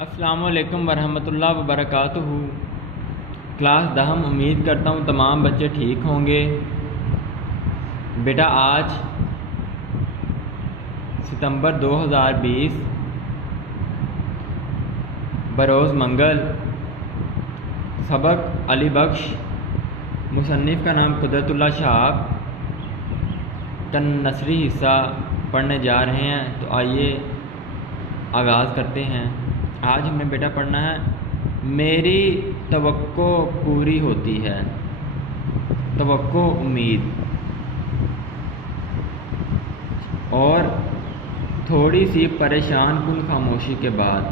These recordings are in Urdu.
السلام علیکم ورحمۃ اللہ وبرکاتہ۔ کلاس دہم، امید کرتا ہوں تمام بچے ٹھیک ہوں گے۔ بیٹا آج ستمبر 2020 بروز منگل، سبق علی بخش، مصنف کا نام قدرت اللہ شہاب کا نثری حصہ پڑھنے جا رہے ہیں۔ تو آئیے آغاز کرتے ہیں۔ آج ہم نے بیٹا پڑھنا ہے میری توقع پوری ہوتی ہے۔ توقع، امید، اور تھوڑی سی پریشان کن خاموشی کے بعد،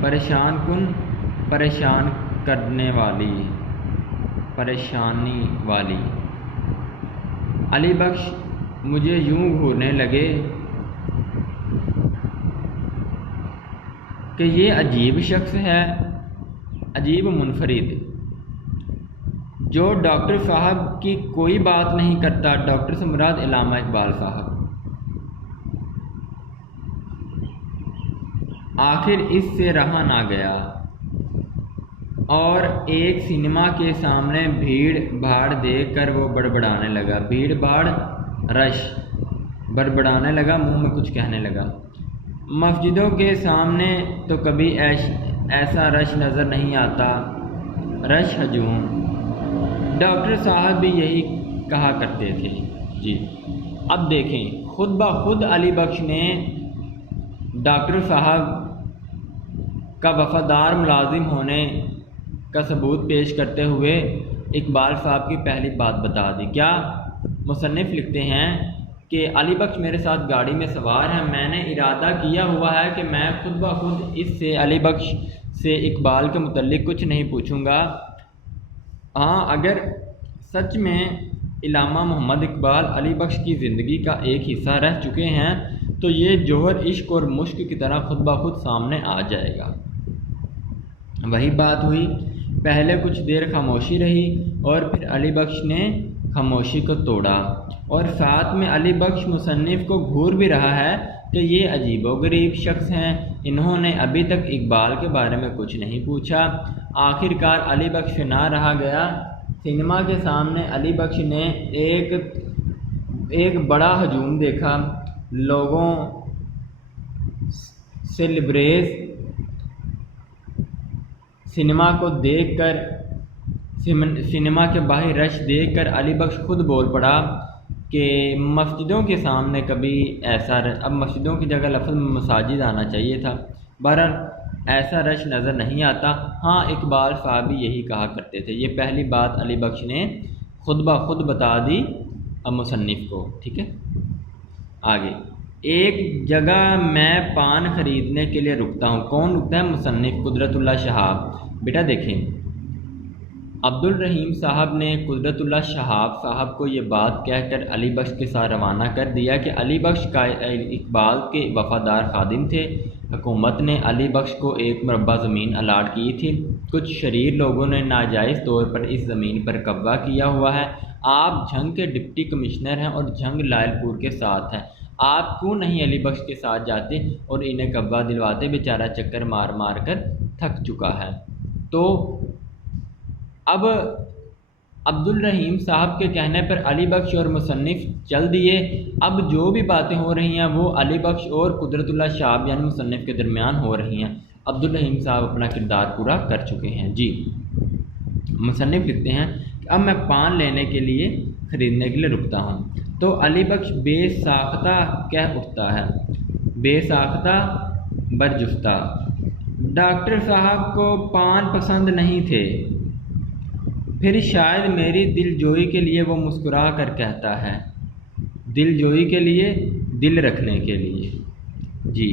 پریشان کن، پریشان کرنے والی، پریشانی والی۔ علی بخش مجھے یوں گھورنے لگے کہ یہ عجیب شخص ہے، عجیب منفرد، جو ڈاکٹر صاحب کی کوئی بات نہیں کرتا۔ ڈاکٹر سے مراد علامہ اقبال صاحب۔ آخر اس سے رہا نہ گیا اور ایک سنیما کے سامنے بھیڑ بھاڑ دیکھ کر وہ بڑبڑانے لگا۔ بھیڑ بھاڑ، رش، بڑبڑانے لگا، منہ میں کچھ کہنے لگا۔ مسجدوں کے سامنے تو کبھی ایسا رش نظر نہیں آتا، رش ہجوم۔ ڈاکٹر صاحب بھی یہی کہا کرتے تھے۔ جی اب دیکھیں، خود بخود علی بخش نے ڈاکٹر صاحب کا وفادار ملازم ہونے کا ثبوت پیش کرتے ہوئے اقبال صاحب کی پہلی بات بتا دی۔ کیا؟ مصنف لکھتے ہیں کہ علی بخش میرے ساتھ گاڑی میں سوار ہے۔ میں نے ارادہ کیا ہوا ہے کہ میں خود بخود اس سے، علی بخش سے، اقبال کے متعلق کچھ نہیں پوچھوں گا۔ ہاں، اگر سچ میں علامہ محمد اقبال علی بخش کی زندگی کا ایک حصہ رہ چکے ہیں تو یہ جوہر عشق اور مشق کی طرح خود بخود سامنے آ جائے گا۔ وہی بات ہوئی، پہلے کچھ دیر خاموشی رہی اور پھر علی بخش نے خاموشی کو توڑا، اور ساتھ میں علی بخش مصنف کو گھور بھی رہا ہے کہ یہ عجیب و غریب شخص ہیں، انہوں نے ابھی تک اقبال کے بارے میں کچھ نہیں پوچھا۔ آخر کار علی بخش سے نہ رہا گیا۔ سنیما کے سامنے علی بخش نے ایک بڑا ہجوم دیکھا۔ لوگوں سے لبریز سنیما کو دیکھ کر، سنیما کے باہر رش دیکھ کر علی بخش خود بول پڑا کہ مسجدوں کے سامنے کبھی ایسا اب مسجدوں کی جگہ لفظ مساجد آنا چاہیے تھا۔ بہرحال ایسا رش نظر نہیں آتا۔ ہاں، اقبال صاحب بھی یہی کہا کرتے تھے۔ یہ پہلی بات علی بخش نے خود بخود بتا دی مصنف کو۔ ٹھیک ہے، آگے۔ ایک جگہ میں پان خریدنے کے لیے رکتا ہوں۔ کون رکتا ہے؟ مصنف قدرت اللہ شہاب۔ بیٹا دیکھیں، عبد الرحیم صاحب نے قدرت اللہ شہاب صاحب کو یہ بات کہہ کر علی بخش کے ساتھ روانہ کر دیا کہ علی بخش کا اقبال کے وفادار خادم تھے۔ حکومت نے علی بخش کو ایک مربع زمین الاٹ کی تھی۔ کچھ شریر لوگوں نے ناجائز طور پر اس زمین پر قبضہ کیا ہوا ہے۔ آپ جھنگ کے ڈپٹی کمشنر ہیں اور جھنگ لائل پور کے ساتھ ہیں۔ آپ کیوں نہیں علی بخش کے ساتھ جاتے اور انہیں قبضہ دلواتے؟ بیچارہ چکر مار مار کر تھک چکا ہے۔ تو اب عبد الرحیم صاحب کے کہنے پر علی بخش اور مصنف چل دیے۔ اب جو بھی باتیں ہو رہی ہیں وہ علی بخش اور قدرت اللہ شہاب یعنی مصنف کے درمیان ہو رہی ہیں۔ عبد الرحیم صاحب اپنا کردار پورا کر چکے ہیں۔ جی مصنف لکھتے ہیں کہ اب میں پان لینے کے لیے، خریدنے کے لیے رکتا ہوں تو علی بخش بے ساختہ کہہ اٹھتا ہے، بے ساختہ برجستہ، ڈاکٹر صاحب کو پان پسند نہیں تھے۔ پھر شاید میری دل جوئی کے لیے وہ مسکرا کر کہتا ہے، دل جوئی کے لیے، دل رکھنے کے لیے۔ جی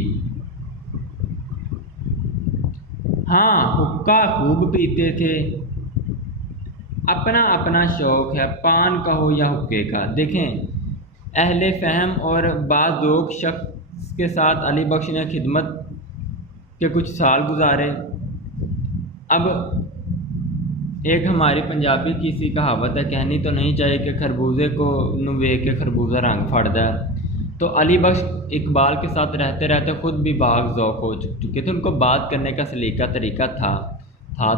ہاں، حقہ خوب پیتے تھے، اپنا اپنا شوق ہے، پان کا ہو یا حقے کا۔ دیکھیں، اہل فہم اور باذوق شخص کے ساتھ علی بخش نے خدمت کے کچھ سال گزارے۔ اب ایک ہماری پنجابی کی سی کہاوت ہے، کہنی تو نہیں چاہیے کہ خربوزے کو نو ویکھ کے خربوزہ رنگ پھڑدا ہے۔ تو علی بخش اقبال کے ساتھ رہتے رہتے خود بھی باغ ذوق ہو چکے تھے، ان کو بات کرنے کا سلیقہ طریقہ تھا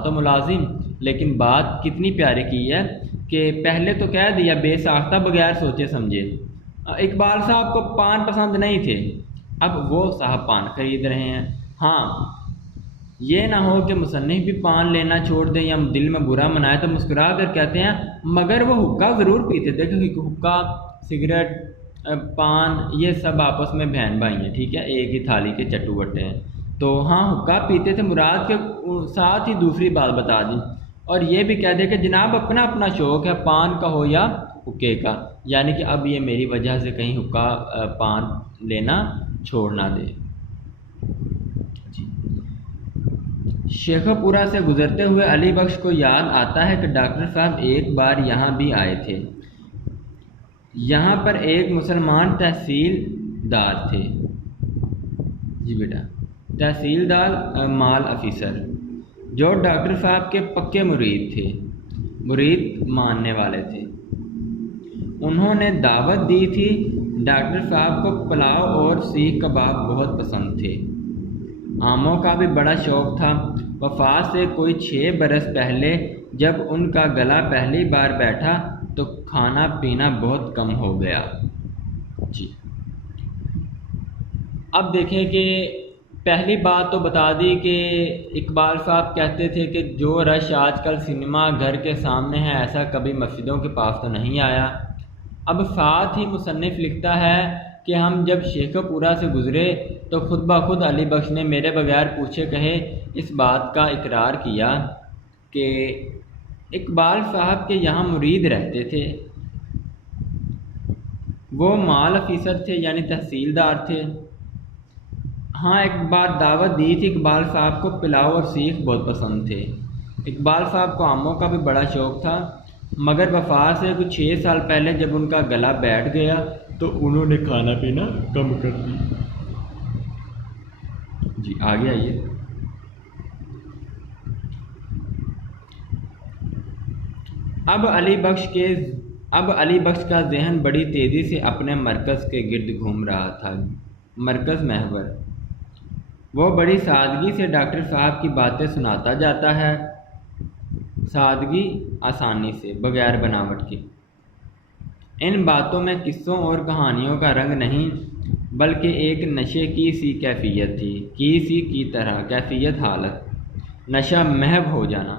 تو ملازم، لیکن بات کتنی پیاری کی ہے کہ پہلے تو کہہ دیا بے ساختہ بغیر سوچے سمجھے۔ اقبال صاحب کو پان پسند نہیں تھے، اب وہ صاحب پان خرید رہے ہیں۔ ہاں یہ نہ ہو کہ مصنف بھی پان لینا چھوڑ دیں یا دل میں برا منائے تو مسکرا کر کہتے ہیں مگر وہ حقہ ضرور پیتے تھے، کیونکہ حقہ، سگریٹ، پان یہ سب آپس میں بہن بھائی ہیں، ٹھیک ہے، ایک ہی تھالی کے چٹو بٹے ہیں۔ تو ہاں حقہ پیتے تھے مراد کے ساتھ ہی دوسری بات بتا دی اور یہ بھی کہہ دے کہ جناب اپنا اپنا شوق ہے، پان کا ہو یا حقے کا، یعنی کہ اب یہ میری وجہ سے کہیں حقہ پان لینا چھوڑ نہ دے۔ شیخو پورہ سے گزرتے ہوئے علی بخش کو یاد آتا ہے کہ ڈاکٹر صاحب ایک بار یہاں بھی آئے تھے۔ یہاں پر ایک مسلمان تحصیلدار تھے، جی بیٹا، تحصیلدار مال افیسر، جو ڈاکٹر صاحب کے پکے مرید تھے، مرید ماننے والے تھے۔ انہوں نے دعوت دی تھی۔ ڈاکٹر صاحب کو پلاؤ اور سیخ کباب بہت پسند تھے۔ آموں کا بھی بڑا شوق تھا۔ وفات سے کوئی 6 برس پہلے جب ان کا گلا پہلی بار بیٹھا تو کھانا پینا بہت کم ہو گیا۔ جی اب دیکھیں کہ پہلی بات تو بتا دی کہ اقبال صاحب کہتے تھے کہ جو رش آج کل سنیما گھر کے سامنے ہے ایسا کبھی مسجدوں کے پاس تو نہیں آیا۔ اب ساتھ ہی مصنف لکھتا ہے کہ ہم جب شیخو پورہ سے گزرے تو خود بخود علی بخش نے میرے بغیر پوچھے کہے اس بات کا اقرار کیا کہ اقبال صاحب کے یہاں مرید رہتے تھے۔ وہ مال افیسر تھے یعنی تحصیلدار تھے۔ ہاں ایک بار دعوت دی تھی، اقبال صاحب کو پلاؤ اور سیخ بہت پسند تھے۔ اقبال صاحب کو آموں کا بھی بڑا شوق تھا، مگر وفات سے کچھ 6 سال پہلے جب ان کا گلا بیٹھ گیا تو انہوں نے کھانا پینا کم کر دی۔ جی آگے آئیے۔ اب علی بخش کا ذہن بڑی تیزی سے اپنے مرکز کے گرد گھوم رہا تھا۔ مرکز محور، وہ بڑی سادگی سے ڈاکٹر صاحب کی باتیں سناتا جاتا ہے، سادگی، آسانی سے، بغیر بناوٹ کے۔ ان باتوں میں قصوں اور کہانیوں کا رنگ نہیں بلکہ ایک نشے کی سی کیفیت تھی، کی طرح کیفیت، حالت، نشہ محو ہو جانا۔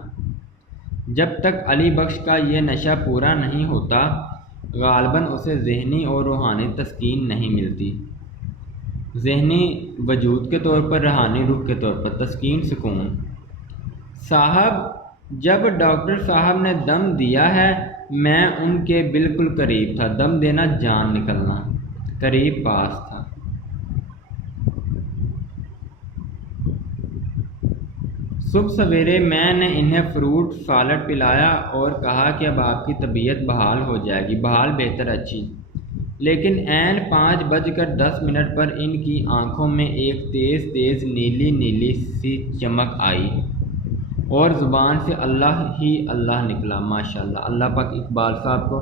جب تک علی بخش کا یہ نشہ پورا نہیں ہوتا غالباً اسے ذہنی اور روحانی تسکین نہیں ملتی۔ ذہنی وجود کے طور پر، روحانی روح کے طور پر تسکین، سکون۔ صاحب جب ڈاکٹر صاحب نے دم دیا ہے میں ان کے بالکل قریب تھا، دم دینا جان نکلنا، قریب پاس تھا۔ صبح سویرے میں نے انہیں فروٹ سالڈ پلایا اور کہا کہ اب آپ کی طبیعت بحال ہو جائے گی، بحال بہتر اچھی، لیکن عین 5:10 پر ان کی آنکھوں میں ایک تیز تیز نیلی نیلی سی چمک آئی اور زبان سے اللہ ہی اللہ نکلا۔ ماشاءاللہ، اللہ پاک اقبال صاحب کو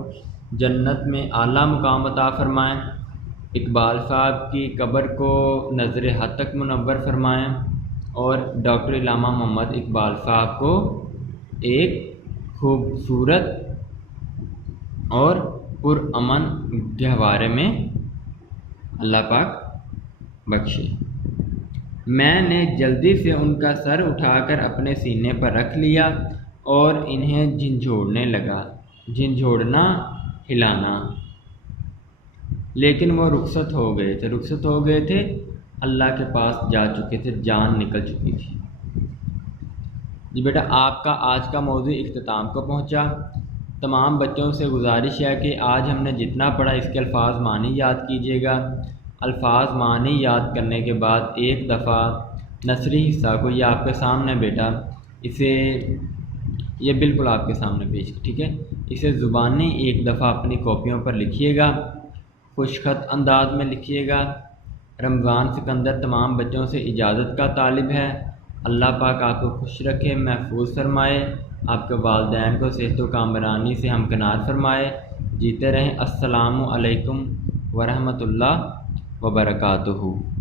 جنت میں اعلیٰ مقام عطا فرمائیں، اقبال صاحب کی قبر کو نظر حد تک منور فرمائیں اور ڈاکٹر علامہ محمد اقبال صاحب کو ایک خوبصورت اور پرامن گہوارے میں اللہ پاک بخشے۔ میں نے جلدی سے ان کا سر اٹھا کر اپنے سینے پر رکھ لیا اور انہیں جھنجھوڑنے لگا، جھنجھوڑنا، ہلانا، لیکن وہ رخصت ہو گئے تھے، اللہ کے پاس جا چکے تھے، جان نکل چکی تھی۔ جی بیٹا آپ کا آج کا موضوع اختتام کو پہنچا۔ تمام بچوں سے گزارش ہے کہ آج ہم نے جتنا پڑھا اس کے الفاظ معنی یاد کیجیے گا۔ الفاظ معنی یاد کرنے کے بعد ایک دفعہ نثری حصہ کو یہ آپ کے سامنے بیٹا اسے یہ بالکل آپ کے سامنے پیش، ٹھیک ہے، اسے زبانی ایک دفعہ اپنی کاپیوں پر لکھیے گا، خوش خط انداز میں لکھیے گا۔ رمضان سکندر تمام بچوں سے اجازت کا طالب ہے۔ اللہ پاک آپ کو خوش رکھے، محفوظ فرمائے، آپ کے والدین کو صحت و کامرانی سے ہمکنار فرمائے۔ جیتے رہیں۔ السلام علیکم ورحمۃ اللہ وبرکاتہ۔